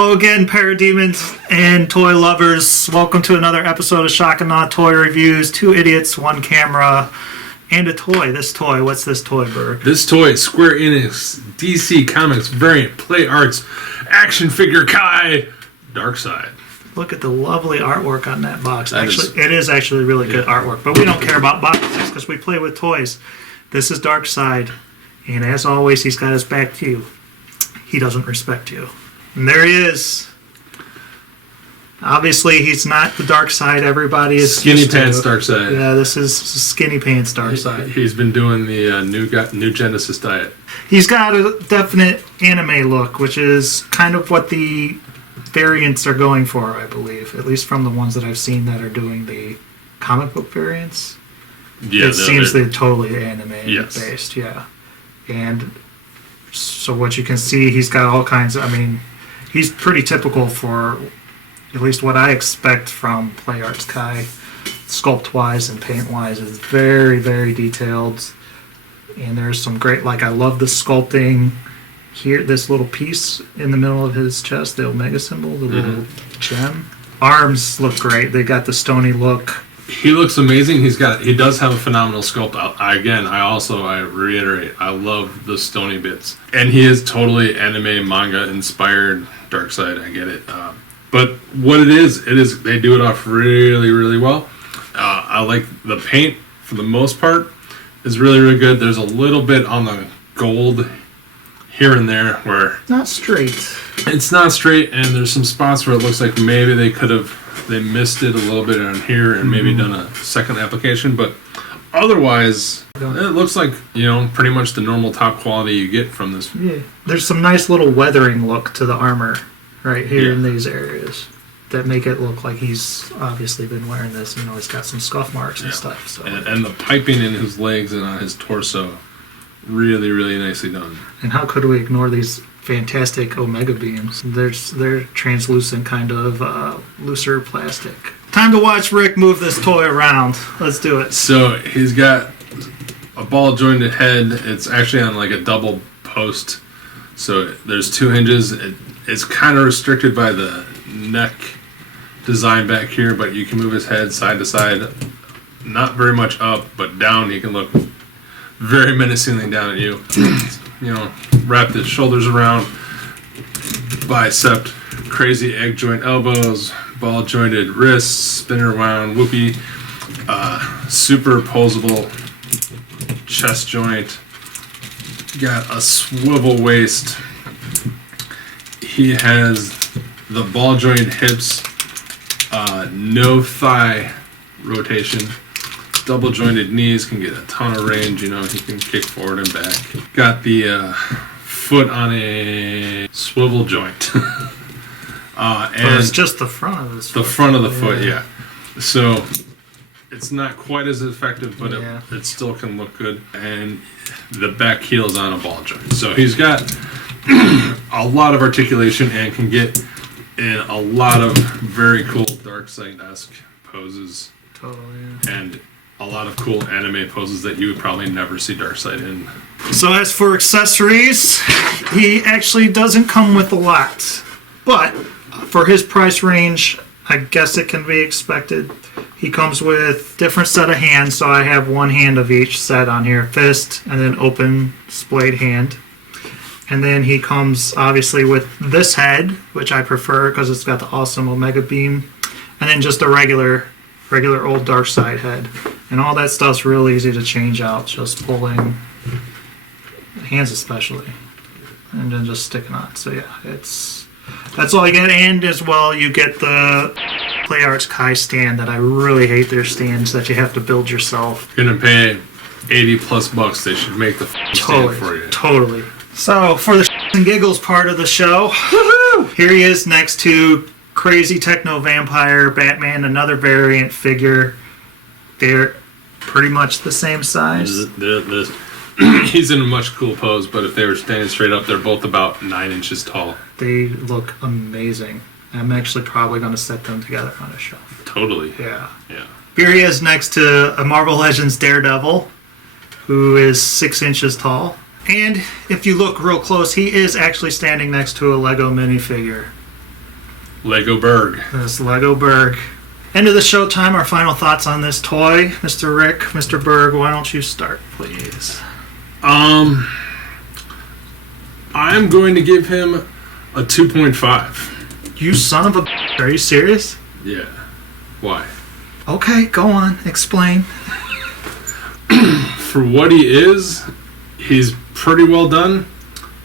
Hello again, parademons and toy lovers. Welcome to another episode of Shock and Awe Toy Reviews. Two idiots, one camera, and a toy. This toy, what's this toy, Berg? This toy, Square Enix, DC Comics variant, Play Arts, action figure Kai, Darkseid. Look at the lovely artwork on that box. It is actually really good artwork, but we don't care about boxes because we play with toys. This is Darkseid, and as always, he's got his back to you. He doesn't respect you. And there he is. Obviously, he's not the Darkseid everybody is Skinny Pants Darkseid. Yeah, this is Skinny Pants Darkseid. He's been doing the new Genesis diet. He's got a definite anime look, which is kind of what the variants are going for, I believe. At least from the ones that I've seen that are doing the comic book variants. Yeah, it seems they're totally anime based, yeah. And so what you can see, he's got all kinds of, he's pretty typical for at least what I expect from Play Arts Kai. Sculpt-wise and paint-wise is very, very detailed. And there's some great, I love the sculpting here, this little piece in the middle of his chest, the Omega symbol, the little gem. Arms look great. They got the stony look. He looks amazing. He does have a phenomenal sculpt. I reiterate, I love the stony bits. And he is totally anime, manga inspired Darkseid. I get it. But what it is, they do it off really, really well. I like the paint for the most part is really, really good. There's a little bit on the gold here and there where not straight. It's not straight, and there's some spots where it looks like maybe they missed it a little bit on here and maybe done a second application, but otherwise it looks like, pretty much the normal top quality you get from this. Yeah. There's some nice little weathering look to the armor right here in these areas that make it look like he's obviously been wearing this. He's got some scuff marks and stuff. So. And the piping in his legs and on his torso, really, really nicely done. And how could we ignore these fantastic Omega beams? They're translucent, kind of looser plastic. Time to watch Rick move this toy around. Let's do it. So he's got a ball jointed head. It's actually on a double post. So there's two hinges. It's kind of restricted by the neck design back here, but you can move his head side to side. Not very much up, but down he can look very menacingly down at you. Wrap the shoulders around, bicep, crazy egg joint elbows, ball jointed wrists, spinner wound whoopee, super posable chest joint. Got a swivel waist. He has the ball jointed hips, no thigh rotation. Double jointed knees, can get a ton of range, he can kick forward and back. Got the foot on a swivel joint. And it's just the front of his foot. The front of the foot, yeah. So it's not quite as effective, but it still can look good. And the back heel is on a ball joint. So he's got a lot of articulation and can get in a lot of very cool Darkseid-esque poses. Totally, And a lot of cool anime poses that you would probably never see Darkseid in. So as for accessories, he actually doesn't come with a lot. But for his price range, I guess it can be expected. He comes with different set of hands, so I have one hand of each set on here. Fist, and then open splayed hand. And then he comes, obviously, with this head, which I prefer because it's got the awesome Omega beam. And then just a regular old Darkseid head. And all that stuff's real easy to change out, just pulling, hands especially, and then just sticking on. So yeah, that's all you get. And as well, you get the Play Arts Kai stand that I really hate their stands that you have to build yourself. You're gonna pay $80+. They should make the stand for you. Totally. So for the and giggles part of the show, here he is next to Crazy Techno Vampire Batman, another variant figure. They're pretty much the same size. He's in a much cool pose, but if they were standing straight up, they're both about 9 inches tall. They look amazing. I'm actually probably going to set them together on a shelf. Totally. Yeah. Here he is next to a Marvel Legends Daredevil, who is 6 inches tall. And if you look real close, he is actually standing next to a Lego minifigure. Lego Berg. This Lego Berg. End of the show time. Our final thoughts on this toy. Mr. Rick, Mr. Berg, why don't you start, please? I'm going to give him a 2.5. You son of a bitch. Are you serious? Yeah. Why? Okay, go on. Explain. For what he is, he's pretty well done.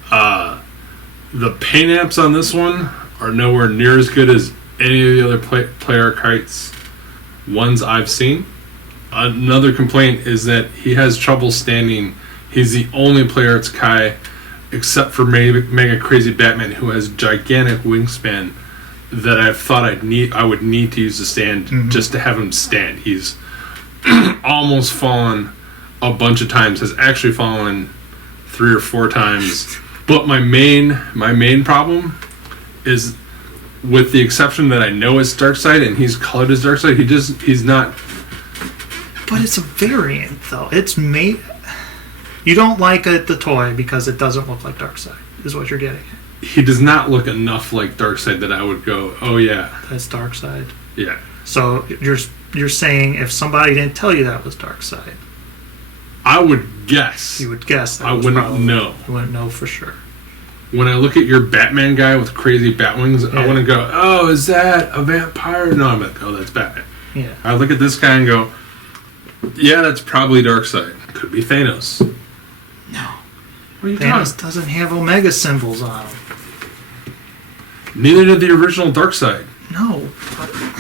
The paint apps on this one are nowhere near as good as any of the other player kites ones I've seen. Another complaint is that he has trouble standing. He's the only player at Kai, except for Mega Crazy Batman, who has gigantic wingspan that I thought I would need to use to stand just to have him stand. He's almost fallen a bunch of times. Has actually fallen 3 or 4 times. But my main problem is, with the exception that I know it's Darkseid and he's colored as Darkseid, he's not. But it's a variant, though. It's made. You don't like the toy because it doesn't look like Darkseid, is what you're getting. He does not look enough like Darkseid that I would go, oh yeah, That's Darkseid. yeah. So you're saying if somebody didn't tell you that was Darkseid, I would guess. you would guess. That I was wouldn't probably- know. You wouldn't know for sure. When I look at your Batman guy with crazy bat wings, I Yeah. want to go, oh, is that a vampire? No, I'm like, oh, that's Batman. Yeah. I look at this guy and go, yeah, that's probably Darkseid. Could be Thanos. No. What are you Thanos talking? doesn't have Omega symbols on him. Neither did the original Darkseid. No.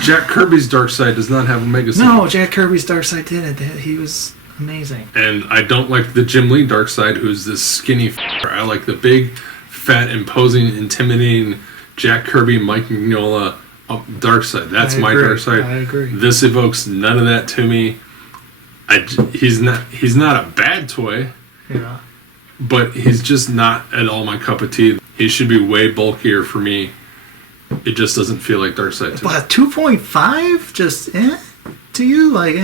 Jack Kirby's Darkseid does not have Omega No, symbols. Jack Kirby's Darkseid did it. He was amazing. And I don't like the Jim Lee Darkseid, who's this skinny f***er. I like the big, fat, imposing, intimidating Jack Kirby, Mike Mignola Darkseid. That's I my agree. Darkseid. I agree. This evokes none of that to me. He's not a bad toy, Yeah. but he's just not at all my cup of tea. He should be way bulkier for me. It just doesn't feel like Darkseid to me. But 2.5? Just, to you? Like,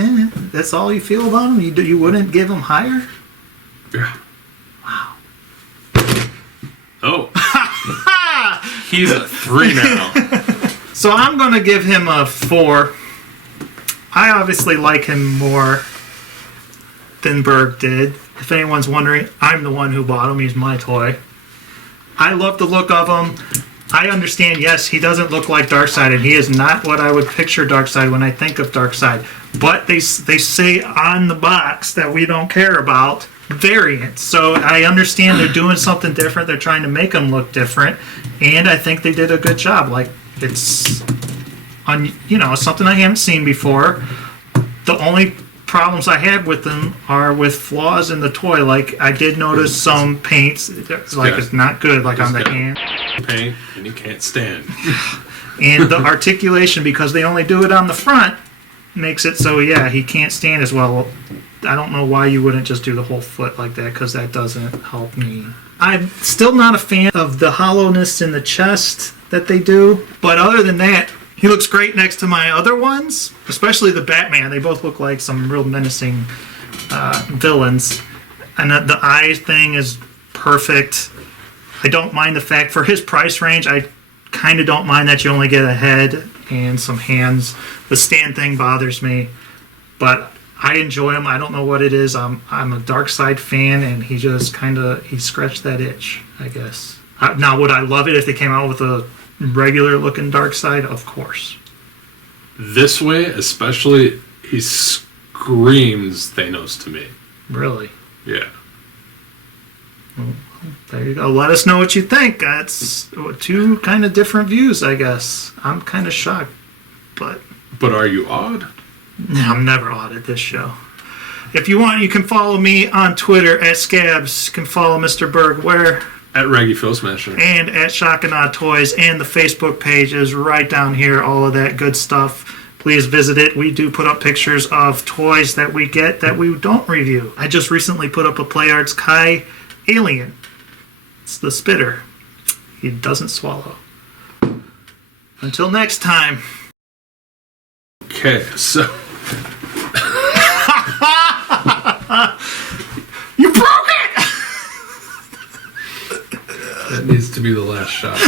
that's all you feel about him? You wouldn't give him higher? Yeah. Wow. Oh. He's a 3 now. So I'm going to give him a 4. I obviously like him more than Berg did. If anyone's wondering, I'm the one who bought him. He's my toy. I love the look of him. I understand, yes, he doesn't look like Darkseid, and he is not what I would picture Darkseid when I think of Darkseid. But they say on the box that we don't care about variants. So I understand they're doing something different. They're trying to make him look different, and I think they did a good job. Like, it's something I haven't seen before. The only problems I had with them are with flaws in the toy. Like, I did notice some paints, like, it's not good, like on the hand. Paint, and he can't stand. And the articulation, because they only do it on the front, makes it so, yeah, he can't stand as well. I don't know why you wouldn't just do the whole foot like that, because that doesn't help me. I'm still not a fan of the hollowness in the chest that they do, but other than that, he looks great next to my other ones, especially the Batman. They both look like some real menacing villains. And the eye thing is perfect. I don't mind the fact, for his price range, I kind of don't mind that you only get a head and some hands. The stand thing bothers me, but I enjoy him. I don't know what it is. I'm a Darkseid fan, and he just he scratched that itch, I guess. Now, would I love it if they came out with a regular looking Darkseid? Of course. This way, especially, he screams Thanos to me. Really? Yeah. There you go. Let us know what you think. That's 2 kind of different views, I guess. I'm kind of shocked, but But are you odd? I'm never odd at this show. If you want, you can follow me on Twitter at Scabs. You can follow Mr. Berg where? At Raggy Phil Smasher. And at Shock and Awe Toys, and the Facebook page is right down here, all of that good stuff. Please visit it. We do put up pictures of toys that we get that we don't review. I just recently put up a Play Arts Kai alien. It's the spitter. He doesn't swallow. Until next time. Okay, so You broke it! that needs to be the last shot.